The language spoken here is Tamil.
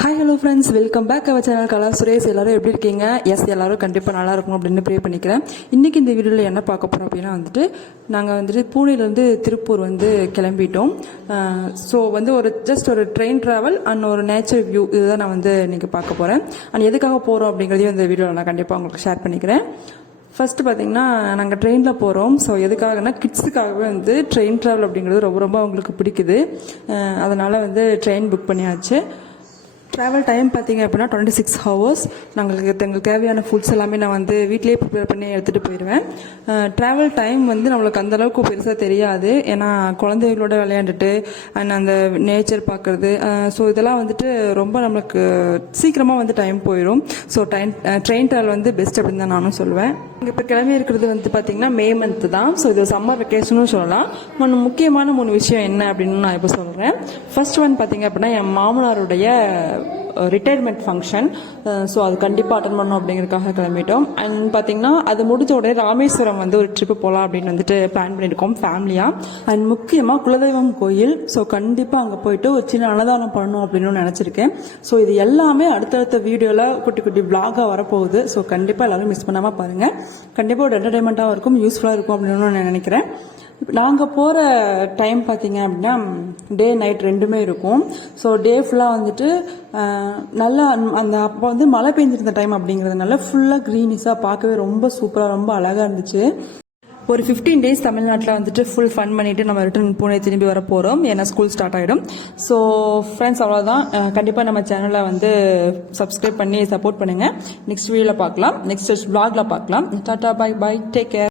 Hi hello friends, welcome back our channel Kala Suresh. எல்லாரும் எப்படி இருக்கீங்க? எஸ், எல்லாரும் கண்டிப்பாக நல்லா இருக்கும் அப்படின்னு ப்ரே பண்ணிக்கிறேன். இன்றைக்கி இந்த வீடியோவில் என்ன பார்க்க போகிறோம் அப்படின்னா நாங்கள் பூனேலேருந்து திருப்பூர் கிளம்பிட்டோம். ஸோ ஒரு ஜஸ்ட் ஒரு ட்ரெயின் ட்ராவல் அண்ட் ஒரு நேச்சர் வியூ இதுதான் நான் இன்றைக்கி பார்க்க போகிறேன். அண்ட் எதுக்காக போகிறோம் அப்படிங்கிறதையும் இந்த வீடியோவில் நான் கண்டிப்பாக உங்களுக்கு ஷேர் பண்ணிக்கிறேன். ஃபஸ்ட்டு பார்த்தீங்கன்னா நாங்கள் ட்ரெயினில் போகிறோம். ஸோ எதுக்காகனா கிட்ஸுக்காகவே ட்ரெயின் ட்ராவல் அப்படிங்கிறது ரொம்ப ரொம்ப அவங்களுக்கு பிடிக்குது. அதனால் ட்ரெயின் புக் பண்ணியாச்சு. ட்ராவல் டைம் பார்த்தீங்க அப்படின்னா 26 ஹவர்ஸ். எங்களுக்கு தேவையான ஃபுட்ஸ் எல்லாமே நான் வீட்டிலேயே ப்ரிப்பேர் பண்ணி எடுத்துகிட்டு போயிடுவேன். ட்ராவல் டைம் நம்மளுக்கு அந்தளவுக்கு பெருசாக தெரியாது. ஏன்னா குழந்தைகளோட விளையாண்டுட்டு அண்ட் அந்த நேச்சர் பார்க்குறது, ஸோ இதெல்லாம் ரொம்ப நம்மளுக்கு சீக்கிரமாக டைம் போயிடும். ஸோ ட்ரெயின் ட்ராவல் பெஸ்ட் அப்படின்னு தான் நானும் சொல்லுவேன். இங்கே இப்போ கிளம்பி இருக்கிறது பார்த்தீங்கன்னா மே மந்த் தான். ஸோ இது சம்மர் வெக்கேஷனும் சொல்லலாம். முக்கியமான 3 விஷயம் என்ன அப்படின்னு நான் இப்போ சொல்கிறேன். ஃபர்ஸ்ட் பார்த்தீங்க அப்படின்னா என் மாமனாருடைய ரிட்டையர்மெண்ட் ஃபங்க்ஷன். ஸோ அது கண்டிப்பாக அட்டன் பண்ணணும் அப்படிங்கிறதுக்காக கிளம்பிட்டோம். அண்ட் பார்த்தீங்கன்னா அது முடிஞ்ச உடனே ராமேஸ்வரம் ஒரு ட்ரிப்பு போகலாம் அப்படின்னு பிளான் பண்ணியிருக்கோம் ஃபேமிலியாக. அண்ட் முக்கியமாக குலதெய்வம் கோயில். ஸோ கண்டிப்பாக அங்கே போயிட்டு ஒரு சின்ன அன்னதானம் பண்ணணும் அப்படின்னு நினச்சிருக்கேன். ஸோ இது எல்லாமே அடுத்தடுத்த வீடியோவில் குட்டி குட்டி விளாகாக வரப்போகுது. ஸோ கண்டிப்பாக எல்லாரும் மிஸ் பண்ணாமல் பாருங்கள். கண்டிப்பாக ஒரு என்டர்டைன்மெண்ட்டாகவும் இருக்கும், யூஸ்ஃபுல்லாக இருக்கும் அப்படின்னு நான் நினைக்கிறேன். நாங்கள் போகிற டைம் பார்த்தீங்க அப்படின்னா டே நைட் ரெண்டுமே இருக்கும். ஸோ டே ஃபுல்லாக நல்லா அந்த அப்போ மழை பெஞ்சிருந்த டைம் அப்படிங்கிறதுனால ஃபுல்லாக க்ரீனிஸாக பார்க்கவே ரொம்ப சூப்பராக ரொம்ப அழகாக இருந்துச்சு. ஒரு 15 டேஸ் தமிழ்நாட்டில் ஃபுல் ஃபன் பண்ணிவிட்டு நம்ம ரிட்டர்ன் பூனே திரும்பி வர போகிறோம். ஏன்னா ஸ்கூல் ஸ்டார்ட் ஆகிடும். ஸோ ஃப்ரெண்ட்ஸ், அவ்வளோதான். கண்டிப்பாக நம்ம சேனலை சப்ஸ்கிரைப் பண்ணி சப்போர்ட் பண்ணுங்கள். நெக்ஸ்ட் வீடியோவில் பார்க்கலாம், நெக்ஸ்ட் vlogல பார்க்கலாம். Tata, bye bye, take care.